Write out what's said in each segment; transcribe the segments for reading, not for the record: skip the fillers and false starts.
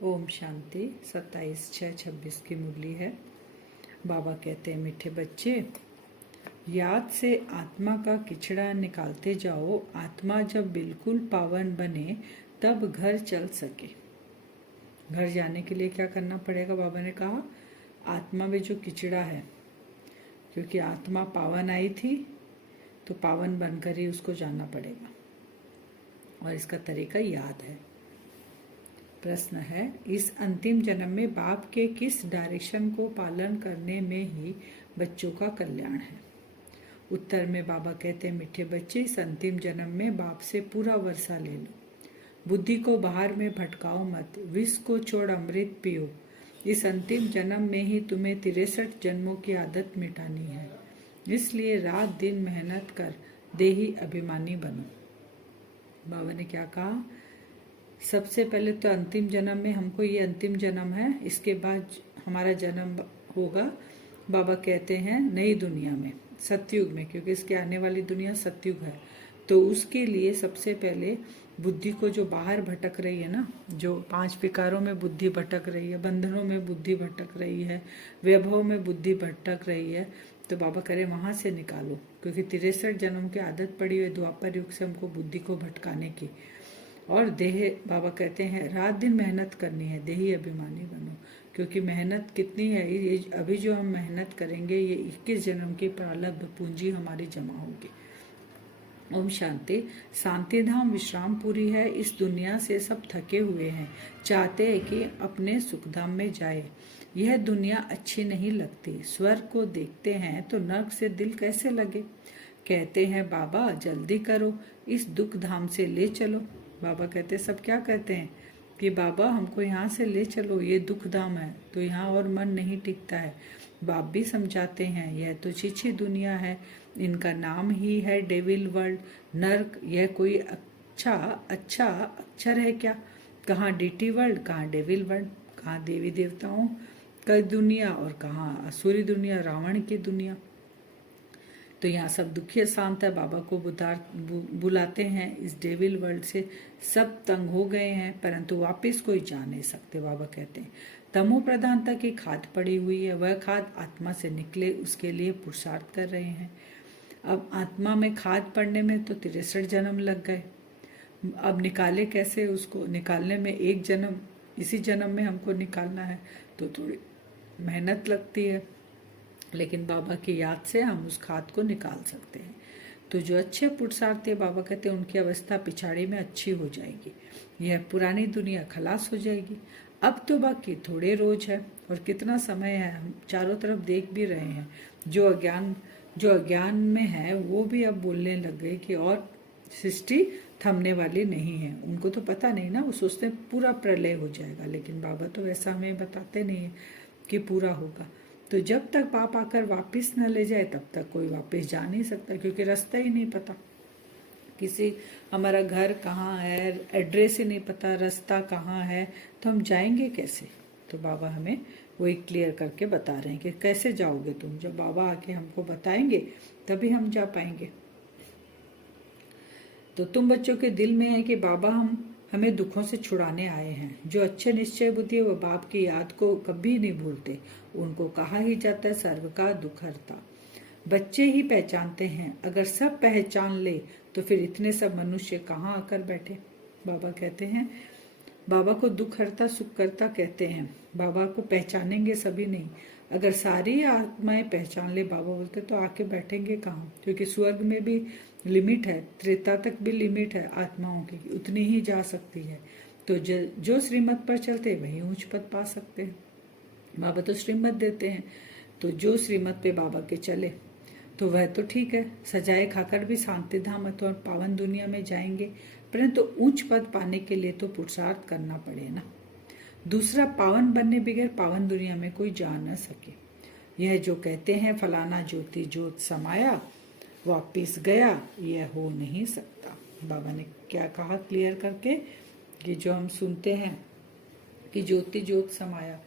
ओम शांति। 27/6/26 की मुरली है। बाबा कहते हैं, मीठे बच्चे, याद से आत्मा का किचड़ा निकालते जाओ। आत्मा जब बिल्कुल पावन बने तब घर चल सके। घर जाने के लिए क्या करना पड़ेगा? बाबा ने कहा आत्मा में जो किचड़ा है, क्योंकि आत्मा पावन आई थी तो पावन बनकर ही उसको जाना पड़ेगा, और इसका तरीका याद है। प्रश्न है, इस अंतिम जन्म में बाप के किस डायरेक्शन को पालन करने में ही बच्चों का कल्याण है? उत्तर में बाबा कहते हैं, मीठे बच्चे, इस अंतिम जन्म में बाप से पूरा वर्षा ले लो। बुद्धि को बाहर में भटकाओ मत, विष को छोड़ अमृत पियो। इस अंतिम जन्म में ही तुम्हें 63 जन्मों की आदत मिटानी है, इसलिए रात दिन मेहनत कर देही अभिमानी बनो। बाबा ने क्या कहा? सबसे पहले तो अंतिम जन्म में हमको, ये अंतिम जन्म है, इसके बाद हमारा जन्म होगा, बाबा कहते हैं, नई दुनिया में, सतयुग में, क्योंकि इसके आने वाली दुनिया सतयुग है। तो उसके लिए सबसे पहले बुद्धि को जो बाहर भटक रही है ना, जो 5 विकारों में बुद्धि भटक रही है, बंधनों में बुद्धि भटक रही है, वैभव में बुद्धि भटक रही है, तो बाबा करे वहां से निकालो, क्योंकि 63 जन्म की आदत पड़ी हुई द्वापर युग से हमको बुद्धि को भटकाने की। और देह, बाबा कहते हैं रात दिन मेहनत करनी है, देही अभिमानी बनो, क्योंकि मेहनत कितनी है, ये अभी जो हम मेहनत करेंगे ये 21 जन्म की प्रारब्ध पूंजी हमारी जमा होगी। ओम शांति। शांति धाम विश्रामपुरी है। इस दुनिया से सब थके हुए हैं, चाहते हैं कि अपने सुखधाम में जाए। यह दुनिया अच्छी नहीं लगती। स्वर्ग को देखते हैं तो नर्क से दिल कैसे लगे? कहते हैं बाबा जल्दी करो, इस दुख धाम से ले चलो। बाबा कहते हैं, सब क्या कहते हैं कि बाबा हमको यहाँ से ले चलो, ये दुख धाम है, तो यहाँ और मन नहीं टिकता है। बाप भी समझाते हैं यह तो छिछी दुनिया है, इनका नाम ही है डेविल वर्ल्ड, नर्क। यह कोई अच्छा अक्षर है क्या? कहाँ डीटी वर्ल्ड, कहाँ डेविल वर्ल्ड, कहाँ देवी देवताओं का दुनिया और कहाँ असुरी दुनिया, रावण की दुनिया। तो यहाँ सब दुखी शांत है। बाबा को बुलाते हैं। इस डेविल वर्ल्ड से सब तंग हो गए हैं, परंतु वापस कोई जा नहीं सकते। बाबा कहते हैं तमो प्रधानता की खाद पड़ी हुई है, वह खाद आत्मा से निकले, उसके लिए पुरुषार्थ कर रहे हैं। अब आत्मा में खाद पड़ने में तो 63 जन्म लग गए, अब निकाले कैसे? उसको निकालने में एक जन्म, इसी जन्म में हमको निकालना है, तो थोड़ी मेहनत लगती है, लेकिन बाबा की याद से हम उस खाद को निकाल सकते हैं। तो जो अच्छे पुरुषार्थी, बाबा कहते हैं, उनकी अवस्था पिछाड़ी में अच्छी हो जाएगी, यह पुरानी दुनिया खलास हो जाएगी। अब तो बाकी थोड़े रोज है और कितना समय है, हम चारों तरफ देख भी रहे हैं। जो अज्ञान में है वो भी अब बोलने लग गए कि और सृष्टि थमने वाली नहीं है। उनको तो पता नहीं ना, वो सोचते हैं पूरा प्रलय हो जाएगा, लेकिन बाबा तो वैसा हमें बताते नहीं है कि पूरा होगा। तो जब तक बाप आकर वापस न ले जाए तब तक कोई वापस जा नहीं सकता, क्योंकि रास्ता ही नहीं पता, किसी हमारा घर कहाँ है, एड्रेस ही नहीं पता, रास्ता कहाँ है, तो हम जाएंगे कैसे? तो बाबा हमें वही क्लियर करके बता रहे हैं कि कैसे जाओगे तुम, जब बाबा आके हमको बताएंगे तभी हम जा पाएंगे। तो तुम बच्चों के दिल में है कि बाबा हमें दुखों से छुड़ाने आए हैं। जो अच्छे निश्चय बुद्धि है वो बाप की याद को कभी नहीं भूलते। उनको कहा ही जाता है सर्व का दुख हरता। बच्चे ही पहचानते हैं, अगर सब पहचान ले तो फिर इतने सब मनुष्य कहाँ आकर बैठे? बाबा कहते हैं, बाबा को दुख हरता सुख करता कहते हैं। बाबा को पहचानेंगे सभी नहीं, अगर सारी आत्माएं पहचान ले, बाबा बोलते, तो आके बैठेंगे कहाँ? क्योंकि स्वर्ग में भी लिमिट है, त्रेता तक भी लिमिट है आत्माओं की, उतनी ही जा सकती है। तो जो श्रीमत पर चलते वही ऊंच पद पा सकते हैं। बाबा तो श्रीमत देते हैं, तो जो श्रीमत पे बाबा के चले तो वह तो ठीक है, सजाए खाकर भी शांति धाम अथवा पावन दुनिया में जाएंगे, परंतु उच्च पद पाने के लिए तो पुरुषार्थ करना पड़े ना। दूसरा, पावन बनने बगैर पावन दुनिया में कोई जा न सके। यह जो कहते हैं फलाना ज्योति ज्योत समाया वापिस गया, यह हो नहीं सकता। बाबा ने क्या कहा क्लियर करके कि जो हम सुनते हैं कि ज्योति ज्योत समाया,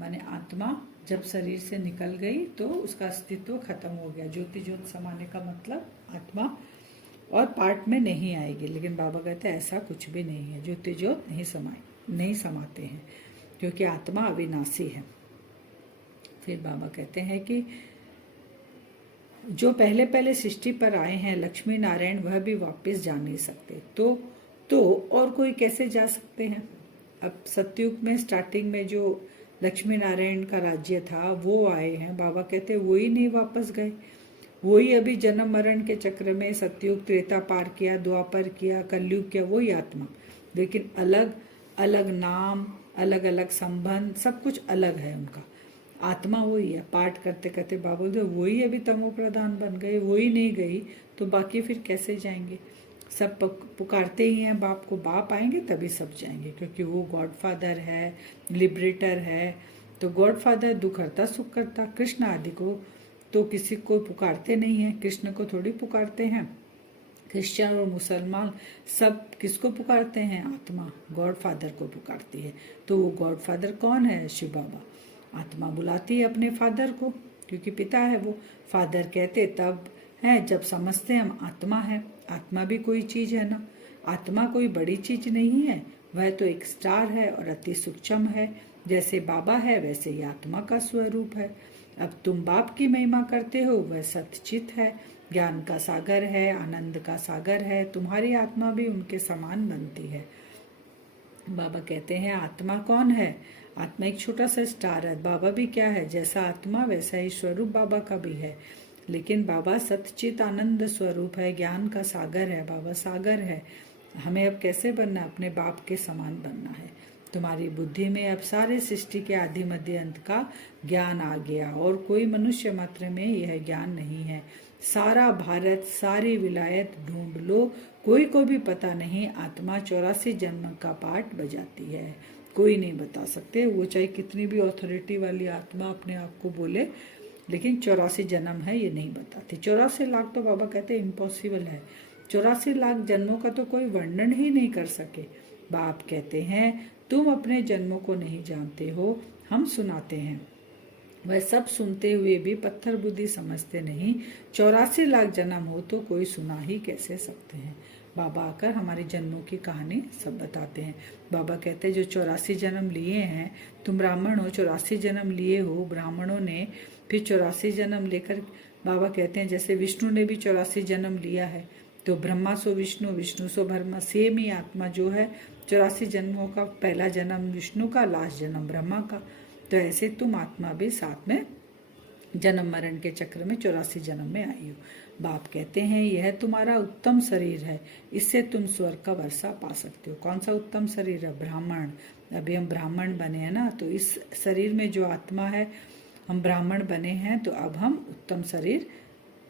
माने आत्मा जब शरीर से निकल गई तो उसका अस्तित्व खत्म हो गया। ज्योति ज्योत समाने का मतलब आत्मा और पार्ट में नहीं आएगी, लेकिन बाबा कहते हैं ऐसा कुछ भी नहीं है, ज्योति ज्योत नहीं समाई। नहीं समाते हैं, क्योंकि आत्मा अविनाशी है। फिर बाबा कहते हैं कि जो पहले पहले सृष्टि पर आए हैं लक्ष्मी नारायण, वह भी वापस जा नहीं सकते, तो और कोई कैसे जा सकते हैं? अब सतयुग में स्टार्टिंग में जो लक्ष्मी नारायण का राज्य था वो आए हैं, बाबा कहते वो ही नहीं वापस गए, वही अभी जन्म मरण के चक्र में सतयुग त्रेता पार किया, द्वापर किया, कलयुग किया, वही आत्मा, लेकिन अलग अलग नाम, अलग अलग संबंध, सब कुछ अलग है उनका। आत्मा वही है। पाठ करते करते बाबा बोलते वही अभी तमो प्रधान बन गए, वही नहीं गई तो बाकी फिर कैसे जाएंगे? सब पुकारते ही हैं बाप को, बाप आएंगे तभी सब जाएंगे, क्योंकि वो गॉड फादर है, लिबरेटर है। तो गॉड फादर दुख हरता सुख करता, कृष्ण आदि को तो किसी को पुकारते नहीं है, कृष्ण को थोड़ी पुकारते हैं। क्रिश्चियन और मुसलमान सब किसको पुकारते हैं? आत्मा गॉड फादर को पुकारती है। तो वो गॉड फादर कौन है? शिव बाबा। आत्मा बुलाती है अपने फादर को, क्योंकि पिता है वो। फादर कहते तब है जब समझते हम आत्मा है। आत्मा भी कोई चीज है ना, आत्मा कोई बड़ी चीज नहीं है, वह तो एक स्टार है और अति सूक्ष्म है। जैसे बाबा है वैसे ही आत्मा का स्वरूप है। अब तुम बाप की महिमा करते हो, वह सतचित है, ज्ञान का सागर है, आनंद का सागर है। तुम्हारी आत्मा भी उनके समान बनती है। बाबा कहते हैं आत्मा कौन है? आत्मा एक छोटा सा स्टार है। बाबा भी क्या है? जैसा आत्मा वैसा ही स्वरूप बाबा का भी है, लेकिन बाबा सतचित आनंद स्वरूप है, ज्ञान का सागर है, बाबा सागर है। हमें अब कैसे बनना? अपने बाप के समान बनना है। तुम्हारी बुद्धि में अब सारे सृष्टि के आदि मध्य अंत का ज्ञान आ गया, और कोई मनुष्य मात्र में यह ज्ञान नहीं है। सारा भारत, सारी विलायत ढूंढ लो, कोई को भी पता नहीं। आत्मा 84 जन्म का पाठ बजाती है, कोई नहीं बता सकते। वो चाहे कितनी भी ऑथोरिटी वाली आत्मा अपने आप को बोले, लेकिन 84 जन्म है ये नहीं बताती। 84 लाख तो बाबा कहते इम्पॉसिबल है। 84 लाख जन्मों का तो कोई वर्णन ही नहीं कर सके। बाप कहते हैं तुम अपने जन्मों को नहीं जानते हो, हम सुनाते हैं। वह सब सुनते हुए भी पत्थर बुद्धि समझते नहीं। 84 लाख जन्म हो तो कोई सुना ही कैसे सकते हैं? बाबा आकर हमारे जन्मों की कहानी सब बताते हैं। बाबा कहते हैं जो 84 जन्म लिए हैं, तुम ब्राह्मण हो, 84 जन्म लिए हो। ब्राह्मणों ने फिर 84 जन्म लेकर, बाबा कहते हैं जैसे विष्णु ने भी 84 जन्म लिया है, तो ब्रह्मा सो विष्णु, विष्णु सो ब्रह्मा, सेम ही आत्मा जो है 84 जन्मों का, पहला जन्म विष्णु का, लास्ट जन्म ब्रह्मा का। तो ऐसे तुम आत्मा भी साथ में जन्म मरण के चक्र में 84 जन्म में आई हो। बाप कहते हैं यह तुम्हारा उत्तम शरीर है, इससे तुम स्वर्ग का वर्षा पा सकते हो। कौन सा उत्तम शरीर है? ब्राह्मण। अभी हम ब्राह्मण बने हैं ना, तो इस शरीर में जो आत्मा है, हम ब्राह्मण बने हैं, तो अब हम उत्तम शरीर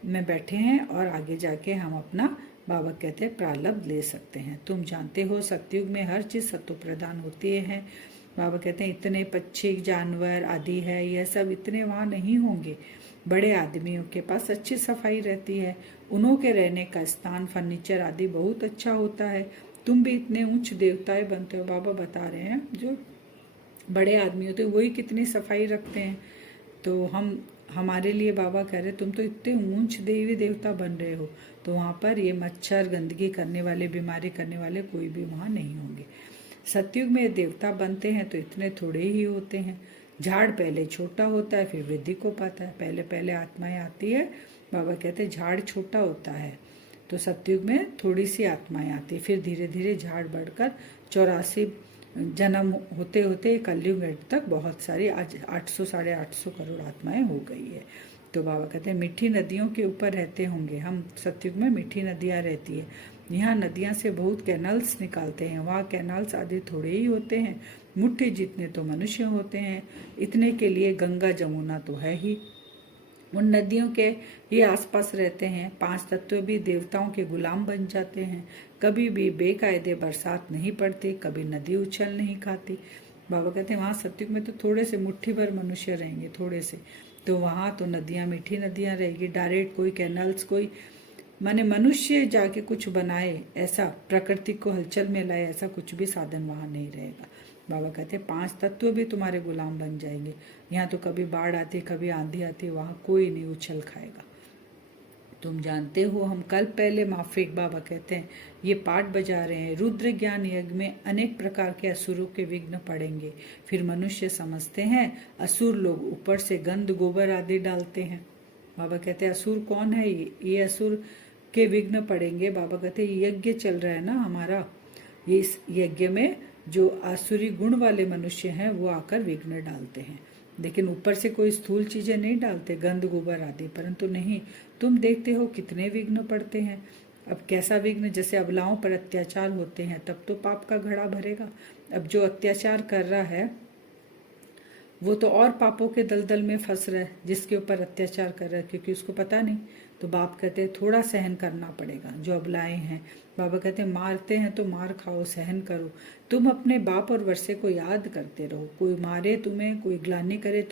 में बैठे हैं और आगे जाके हम अपना, बाबा कहते हैं, प्रारब्ध ले सकते हैं। तुम जानते हो सतयुग में हर चीज सत्व प्रदान होती है। बाबा कहते हैं इतने पक्षी जानवर आदि है, यह सब इतने वहाँ नहीं होंगे। बड़े आदमियों के पास अच्छी सफाई रहती है, उन्हों के रहने का स्थान, फर्नीचर आदि बहुत अच्छा होता है। तुम भी इतने ऊंच देवताएं बनते हो। बाबा बता रहे हैं जो बड़े आदमी होते हैं वही कितनी सफाई रखते हैं। तो हमारे लिए बाबा कह रहे तुम तो इतने ऊंच देवी देवता बन रहे हो, तो वहाँ पर ये मच्छर, गंदगी करने वाले, बीमारी करने वाले कोई भी वहाँ नहीं होंगे। सतयुग में देवता बनते हैं तो इतने थोड़े ही होते हैं। झाड़ पहले छोटा होता है, फिर वृद्धि को पाता है। पहले पहले आत्माएं आती है, बाबा कहते हैं झाड़ छोटा होता है, तो सतयुग में थोड़ी सी आत्माएं आती है, फिर धीरे धीरे झाड़ बढ़कर 84 जन्म होते होते कलयुग तक बहुत सारी, आज 800 850 करोड़ आत्माएं हो गई है। तो बाबा कहते हैं मीठी नदियों के ऊपर रहते होंगे हम। सतयुग में मीठी नदियाँ रहती है, यहाँ नदियाँ से बहुत कैनल्स निकालते हैं, वहाँ कैनल्स आदि थोड़े ही होते हैं, मुट्ठी जितने तो मनुष्य होते हैं। इतने के लिए गंगा जमुना तो है ही, उन नदियों के ही आसपास रहते हैं। 5 तत्व भी देवताओं के गुलाम बन जाते हैं। कभी भी बेकायदे बरसात नहीं पड़ती, कभी नदी उछल नहीं खाती। बाबा कहते हैं वहाँ सतयुग में तो थोड़े से मुट्ठी भर मनुष्य रहेंगे, थोड़े से, तो वहाँ तो नदियाँ मीठी नदियाँ रहेगी। डायरेक्ट कोई कैनल्स, कोई माने मनुष्य जाके कुछ बनाए, ऐसा प्रकृति को हलचल में लाए, ऐसा कुछ भी साधन वहाँ नहीं रहेगा। बाबा कहते हैं 5 तत्व भी तुम्हारे गुलाम बन जाएंगे। यहाँ तो कभी बाढ़ आती, कभी आंधी आती, वहाँ कोई नहीं उछल खाएगा। तुम जानते हो हम कल पहले माफिक बाबा कहते हैं ये पाठ बजा रहे हैं, रुद्र ज्ञान यज्ञ में अनेक प्रकार के असुरों के विघ्न पड़ेंगे। फिर मनुष्य समझते हैं असुर लोग ऊपर से गंध गोबर आदि डालते हैं। बाबा कहते हैं असुर कौन है, ये असुर के विघ्न पड़ेंगे। बाबा कहते हैं यज्ञ चल रहा है ना हमारा, ये इस यज्ञ में जो आसुरी गुण वाले मनुष्य हैं वो आकर विघ्न डालते हैं, लेकिन ऊपर से कोई स्थूल चीजें नहीं डालते, गंध गोबर आदि। परंतु नहीं, तुम देखते हो कितने विघ्न पड़ते हैं। अब कैसा विघ्न, जैसे अबलाओं पर अत्याचार होते हैं तब तो पाप का घड़ा भरेगा। अब जो अत्याचार कर रहा है वो तो और पापों के दलदल में फंस रहा है जिसके ऊपर अत्याचार कर रहा है, क्योंकि उसको पता नहीं। तो बाप कहते हैं थोड़ा सहन करना पड़ेगा। जो अबलाएं हैं, बाबा कहते हैं मारते हैं तो मार खाओ, सहन करो। तुम अपने बाप और वर्षे को याद करते रहो। कोई मारे तुम्हें, कोई ग्लानि करे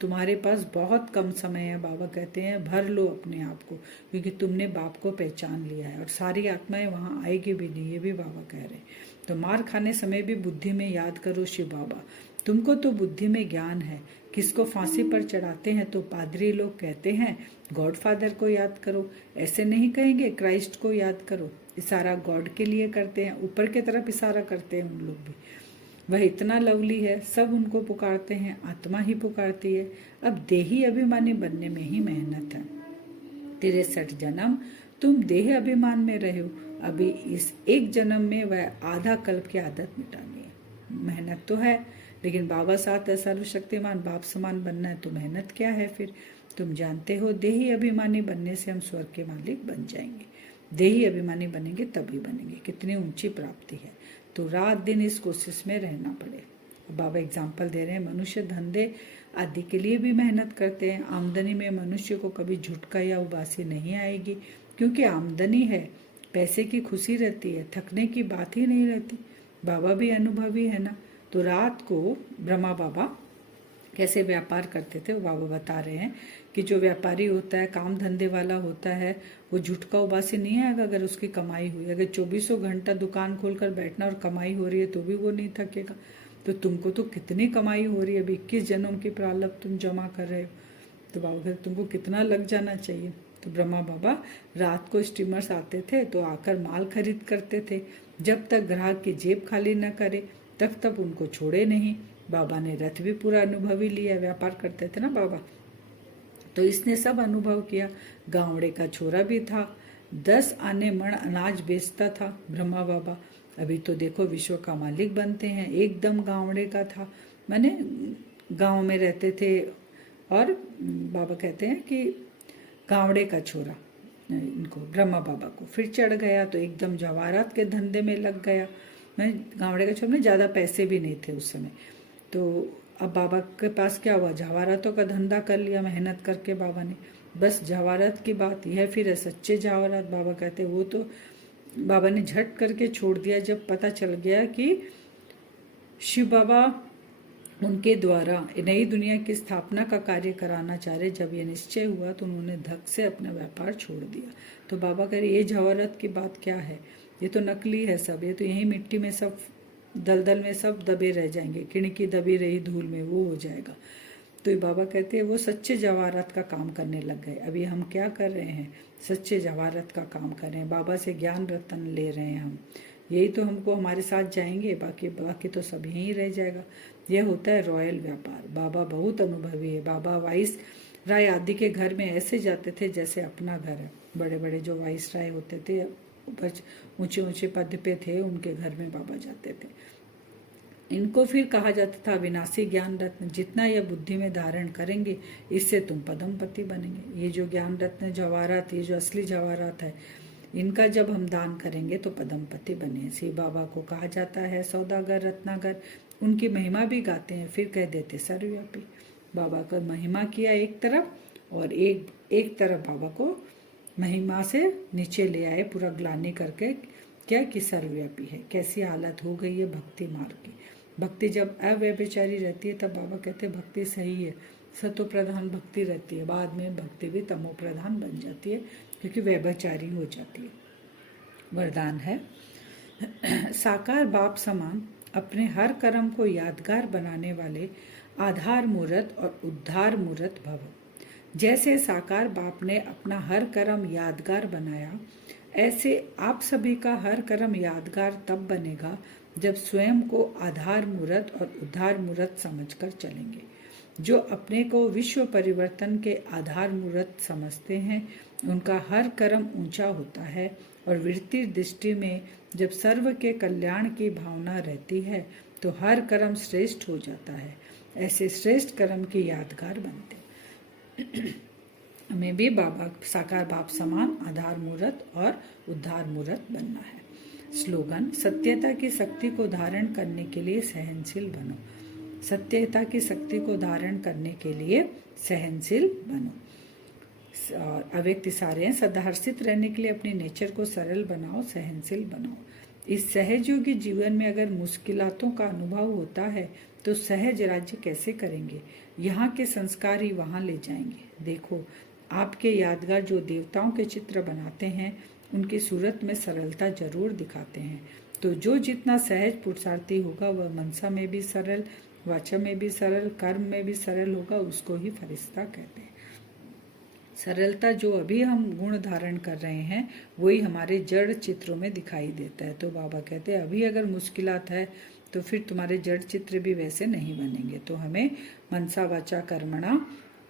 तुम्हारे पास बहुत कम समय है। बाबा कहते हैं भर लो अपने आप को, क्योंकि तुमने बाप को पहचान लिया है और सारी आत्माएं वहां आएगी भी नहीं, ये भी बाबा कह रहे हैं। तो मार खाने समय भी बुद्धि में याद करो शिव बाबा, तुमको तो बुद्धि में ज्ञान है। किसको फांसी पर चढ़ाते हैं तो पादरी लोग कहते हैं गॉड फादर को याद करो, ऐसे नहीं कहेंगे क्राइस्ट को याद करो। इशारा गॉड के लिए करते हैं, ऊपर की तरफ इशारा करते हैं उन लोग भी। वह इतना लवली है, सब उनको पुकारते हैं, आत्मा ही पुकारती है। अब देही अभिमानी बनने में ही मेहनत है। 63 जन्म तुम देह अभिमान में रहे हो, अभी इस एक जन्म में वह आधा कल्प की आदत मिटानी है। मेहनत तो है, लेकिन बाबा साथ है सर्वशक्तिमान, बाप समान बनना है तो मेहनत क्या है फिर। तुम जानते हो देही अभिमानी बनने से हम स्वर्ग के मालिक बन जाएंगे। देही अभिमानी बनेंगे तभी बनेंगे, कितनी ऊंची प्राप्ति है। तो रात दिन इस कोशिश में रहना पड़े। बाबा एग्जाम्पल दे रहे हैं, मनुष्य धंधे आदि के लिए भी मेहनत करते हैं। आमदनी में मनुष्य को कभी झुटका या उबासी नहीं आएगी, क्योंकि आमदनी है, पैसे की खुशी रहती है, थकने की बात ही नहीं रहती। बाबा भी अनुभवी है ना। तो रात को ब्रह्मा बाबा कैसे व्यापार करते थे वो बाबा बता रहे हैं कि जो व्यापारी होता है, काम धंधे वाला होता है, वो झुटका उबासी नहीं आएगा अगर उसकी कमाई हुई। अगर 24 घंटा दुकान खोलकर बैठना और कमाई हो रही है तो भी वो नहीं थकेगा। तो तुमको तो कितनी कमाई हो रही है, अभी 21 जन्म की प्रारब्ध तुम जमा कर रहे हो, तो बाबा कहते तुमको कितना लग जाना चाहिए। तो ब्रह्मा बाबा रात को स्टीमर्स आते थे तो आकर माल खरीद करते थे। जब तक ग्राहक की जेब खाली न करे तब उनको छोड़े नहीं। बाबा ने रथ भी पूरा अनुभवी लिया, व्यापार करते थे ना बाबा, तो इसने सब अनुभव किया। गावड़े का छोरा भी था, 10 आने मण अनाज बेचता था ब्रह्मा बाबा। अभी तो देखो विश्व का मालिक बनते हैं। एकदम गावड़े का था, माने गांव में रहते थे। और बाबा कहते हैं कि गावड़े का छोरा इनको ब्रह्मा बाबा को फिर चढ़ गया तो एकदम जवाहरात के धंधे में लग गया। मैं गावड़े का छोरा में ज़्यादा पैसे भी नहीं थे उस समय। तो अब बाबा के पास क्या हुआ, जवाहरातों का धंधा कर लिया मेहनत करके बाबा ने। बस जवाहरात की बात यह फिर है सच्चे जवाहरात। बाबा कहते वो तो बाबा ने झट करके छोड़ दिया जब पता चल गया कि शिव बाबा उनके द्वारा नई दुनिया की स्थापना का कार्य कराना चाह रहे। जब ये निश्चय हुआ तो उन्होंने धक से अपना व्यापार छोड़ दिया। तो बाबा कह रहे ये जवाहरात की बात क्या है, ये तो नकली है सब, ये तो यही मिट्टी में सब दलदल में सब दबे रह जाएंगे, किणकी दबी रही धूल में वो हो जाएगा। तो बाबा कहते हैं वो सच्चे जवाहरात का काम करने लग गए। अभी हम क्या कर रहे हैं, सच्चे जवाहरात का काम कर रहे हैं, बाबा से ज्ञान रतन ले रहे हैं हम। यही तो हमको हमारे साथ जाएंगे, बाकी तो सब यहीं रह जाएगा। यह होता है रॉयल व्यापार। बाबा बहुत अनुभवी है। बाबा वाइस राय आदि के घर में ऐसे जाते थे जैसे अपना घर है। बड़े बड़े जो वाइस राय होते थे, ऊंचे ऊंचे पद पे थे, उनके घर में बाबा जाते थे। इनको फिर कहा जाता था विनाशी ज्ञान रत्न। जितना यह बुद्धि में धारण करेंगे इससे तुम पदमपति बनेंगे। ये जो ज्ञान रत्न जवाहरात, ये जो असली जवाहरात है, इनका जब हम दान करेंगे तो पदमपति बने। शिव बाबा को कहा जाता है सौदागर रत्नागर। उनकी महिमा भी गाते हैं, फिर कह देते सर्वव्यापी। बाबा का महिमा किया एक तरफ, और एक तरफ बाबा को महिमा से नीचे ले आए पूरा ग्लानि करके, क्या कि सर्वव्यापी है। कैसी हालत हो गई है भक्ति मार्ग की। भक्ति जब अव्यभिचारी रहती है तब बाबा कहते हैं भक्ति सही है, सतो प्रधान भक्ति रहती है। बाद में भक्ति भी तमो प्रधान बन जाती है क्योंकि व्यभिचारी हो जाती है। वरदान है साकार बाप समान अपने हर कर्म को यादगार बनाने वाले आधार मूर्त और उद्धार मूर्त भव। जैसे साकार बाप ने अपना हर कर्म यादगार बनाया, ऐसे आप सभी का हर कर्म यादगार तब बनेगा जब स्वयं को आधार मूर्त और उद्धार मूर्त समझकर चलेंगे। जो अपने को विश्व परिवर्तन के आधार मूर्त समझते हैं, उनका हर कर्म ऊंचा होता है और वृत्ति दृष्टि में जब सर्व के कल्याण की भावना रहती है तो हर कर्म श्रेष्ठ हो जाता है। ऐसे श्रेष्ठ कर्म की यादगार बनते। हमें भी बाबा साकार बाप समान आधार मूर्त और उद्धार मूर्त बनना है। स्लोगन: सत्यता की शक्ति को धारण करने के लिए सहनशील बनो। सत्यता की शक्ति को धारण करने के लिए सहनशील बनो। अव्यक्त सारे हैं। सदाहर्षित रहने के लिए अपने नेचर को सरल बनाओ, सहनशील बनाओ। इस सहजयोगी जीवन में अगर मुश्किलातों का अनुभव होता है तो सहज राज्य कैसे करेंगे? यहाँ के संस्कार ही वहाँ ले जाएंगे। देखो, आपके यादगार जो देवताओं के चित्र बनाते हैं उनकी सूरत में सरलता जरूर दिखाते हैं। तो जो जितना सहज पुरुषार्थी होगा वह मनसा में भी सरल, वाचा में भी सरल, कर्म में भी सरल होगा, उसको ही फरिश्ता कहते हैं। सरलता जो अभी हम गुण धारण कर रहे हैं वही हमारे जड़ चित्रों में दिखाई देता है। तो बाबा कहते हैं अभी अगर मुश्किलात है तो फिर तुम्हारे जड़ चित्र भी वैसे नहीं बनेंगे। तो हमें मनसा वाचा कर्मणा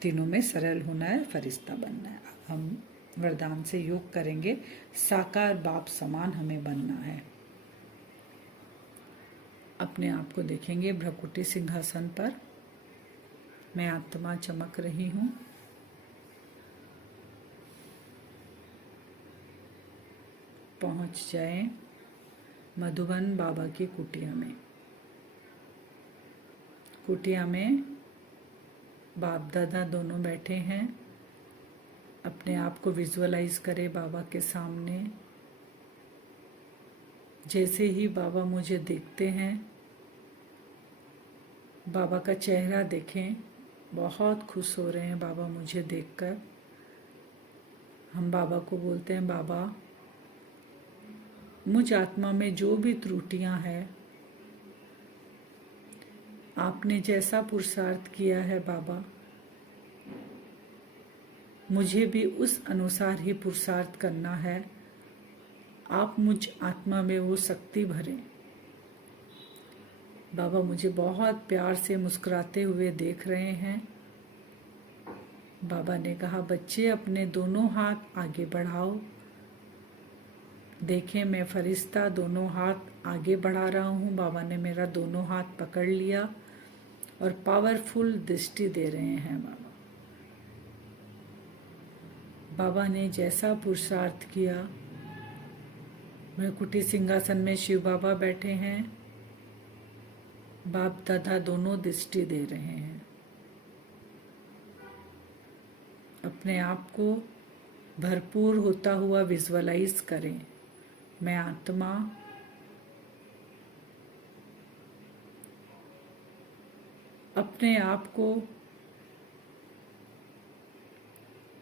तीनों में सरल होना है, फरिश्ता बनना है। अब हम वरदान से योग करेंगे। साकार बाप समान हमें बनना है। अपने आप को देखेंगे भ्रकुटी सिंहासन पर। मैं आत्मा चमक रही हूँ। पहुंच जाएं मधुबन बाबा की कुटिया में। कुटिया में बाप दादा दोनों बैठे हैं। अपने आप को विजुअलाइज करें बाबा के सामने। जैसे ही बाबा मुझे देखते हैं, बाबा का चेहरा देखें, बहुत खुश हो रहे हैं बाबा मुझे देखकर। हम बाबा को बोलते हैं, बाबा मुझ आत्मा में जो भी त्रुटियां हैं, आपने जैसा पुरुषार्थ किया है बाबा, मुझे भी उस अनुसार ही पुरुषार्थ करना है। आप मुझ आत्मा में वो शक्ति भरें। बाबा मुझे बहुत प्यार से मुस्कुराते हुए देख रहे हैं। बाबा ने कहा, बच्चे अपने दोनों हाथ आगे बढ़ाओ। देखें, मैं फरिश्ता दोनों हाथ आगे बढ़ा रहा हूँ। बाबा ने मेरा दोनों हाथ पकड़ लिया और पावरफुल दृष्टि दे रहे हैं। बाबा ने जैसा पुरुषार्थ किया, भ्रकुटी सिंहासन में शिव बाबा बैठे हैं, बाप दादा दोनों दृष्टि दे रहे हैं। अपने आप को भरपूर होता हुआ विजुअलाइज करें। मैं आत्मा अपने आप को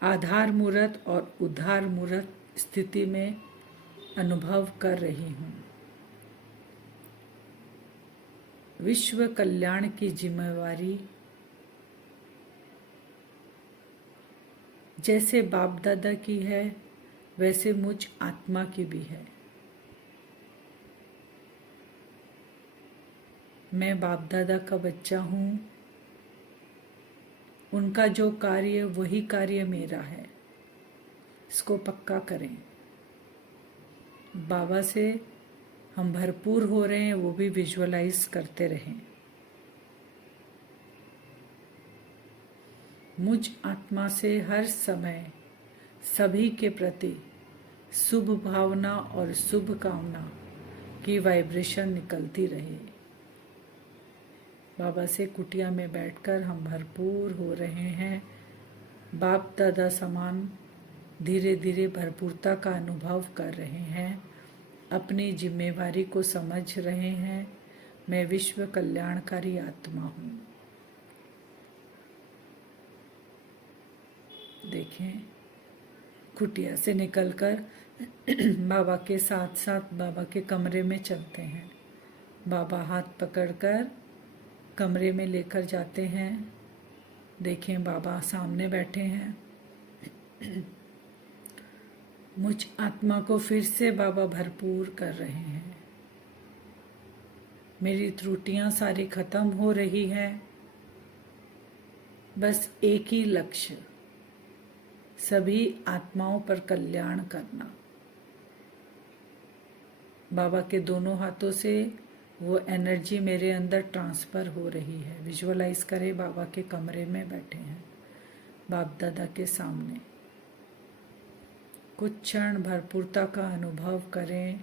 आधार मूर्त और उद्धार मूर्त स्थिति में अनुभव कर रही हूँ। विश्व कल्याण की जिम्मेवारी जैसे बाप दादा की है वैसे मुझ आत्मा की भी है। मैं बाप दादा का बच्चा हूँ। उनका जो कार्य वही कार्य मेरा है, इसको पक्का करें। बाबा से हम भरपूर हो रहे हैं, वो भी विजुअलाइज करते रहें। मुझ आत्मा से हर समय सभी के प्रति शुभ भावना और शुभ कामना की वाइब्रेशन निकलती रहे। बाबा से कुटिया में बैठकर हम भरपूर हो रहे हैं। बाप दादा समान धीरे धीरे भरपूरता का अनुभव कर रहे हैं। अपनी जिम्मेवारी को समझ रहे हैं। मैं विश्व कल्याणकारी आत्मा हूँ। देखें, कुटिया से निकलकर बाबा के साथ साथ बाबा के कमरे में चलते हैं। बाबा हाथ पकड़कर कमरे में लेकर जाते हैं। देखें बाबा सामने बैठे हैं। मुझ आत्मा को फिर से बाबा भरपूर कर रहे हैं। मेरी त्रुटियां सारी खत्म हो रही है। बस एक ही लक्ष्य, सभी आत्माओं पर कल्याण करना। बाबा के दोनों हाथों से वो एनर्जी मेरे अंदर ट्रांसफ़र हो रही है। विजुअलाइज करें बाबा के कमरे में बैठे हैं, बाप दादा के सामने। कुछ क्षण भरपूरता का अनुभव करें।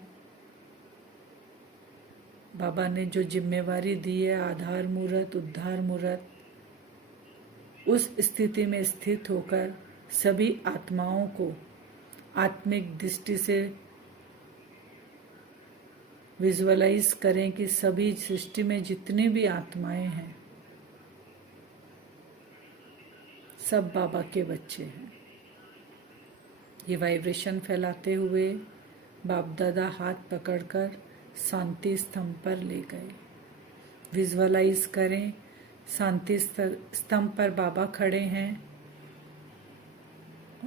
बाबा ने जो जिम्मेवारी दी है, आधार मूर्त, उद्धार मूर्त, उस स्थिति में स्थित होकर सभी आत्माओं को आत्मिक दृष्टि से विजुअलाइज करें कि सभी सृष्टि में जितनी भी आत्माएं हैं सब बाबा के बच्चे हैं। ये वाइब्रेशन फैलाते हुए बाप दादा हाथ पकड़कर शांति स्तंभ पर ले गए। विजुअलाइज करें शांति स्तंभ पर बाबा खड़े हैं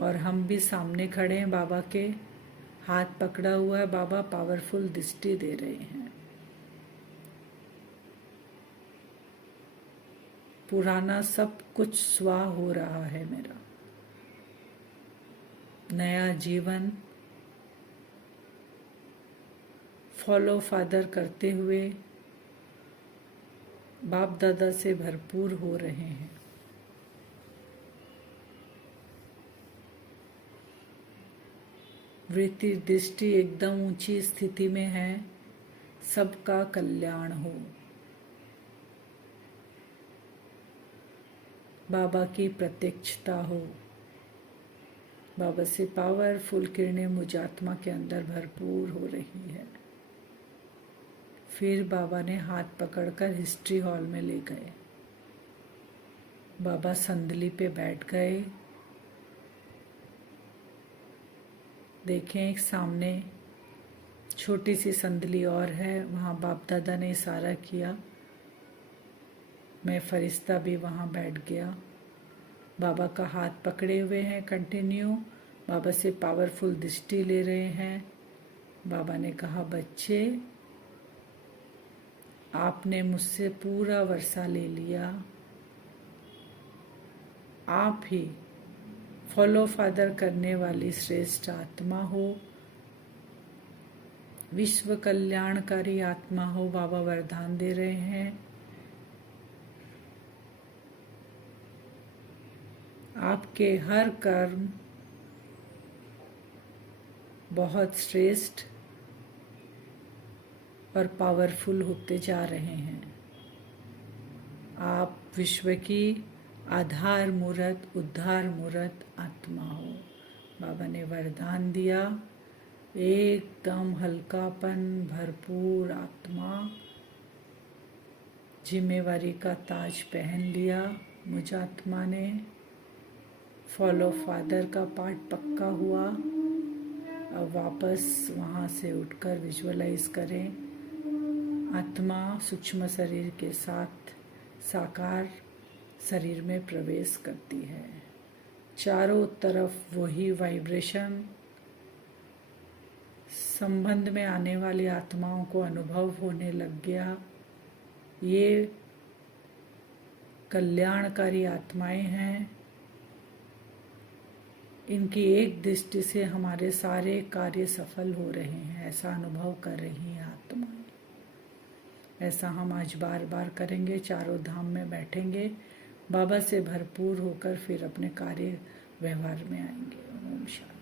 और हम भी सामने खड़े हैं बाबा के, हाथ पकड़ा हुआ है। बाबा पावरफुल दृष्टि दे रहे हैं। पुराना सब कुछ स्वाह हो रहा है। मेरा नया जीवन फॉलो फादर करते हुए बाप दादा से भरपूर हो रहे हैं। वृत्ति दृष्टि एकदम ऊंची स्थिति में है। सबका कल्याण हो। बाबा की प्रत्यक्षता हो। बाबा से पावरफुल किरणें मुझ आत्मा के अंदर भरपूर हो रही है। फिर बाबा ने हाथ पकड़कर हिस्ट्री हॉल में ले गए। बाबा संदली पे बैठ गए। देखें सामने छोटी सी संदली और है, वहाँ बाप दादा ने इशारा किया। मैं फरिश्ता भी वहाँ बैठ गया। बाबा का हाथ पकड़े हुए हैं कंटिन्यू। बाबा से पावरफुल दृष्टि ले रहे हैं। बाबा ने कहा, बच्चे आपने मुझसे पूरा वर्षा ले लिया। आप ही फॉलो फादर करने वाली श्रेष्ठ आत्मा हो, विश्व कल्याणकारी आत्मा हो। बाबा वरदान दे रहे हैं। आपके हर कर्म बहुत श्रेष्ठ और पावरफुल होते जा रहे हैं। आप विश्व की आधार मूर्त, उद्धार मूर्त आत्मा हो। बाबा ने वरदान दिया। एकदम हल्कापन भरपूर आत्मा, जिम्मेवारी का ताज पहन लिया मुझ आत्मा ने। फॉलो फादर का पाठ पक्का हुआ। अब वापस वहाँ से उठकर विजुअलाइज करें आत्मा सूक्ष्म शरीर के साथ साकार शरीर में प्रवेश करती है। चारों तरफ वही वाइब्रेशन, संबंध में आने वाली आत्माओं को अनुभव होने लग गया। ये कल्याणकारी आत्माएं हैं। इनकी एक दृष्टि से हमारे सारे कार्य सफल हो रहे हैं, ऐसा अनुभव कर रही हैं आत्माएं। ऐसा हम आज बार बार करेंगे। चारों धाम में बैठेंगे, बाबा से भरपूर होकर फिर अपने कार्य व्यवहार में आएंगे। ओम शांति।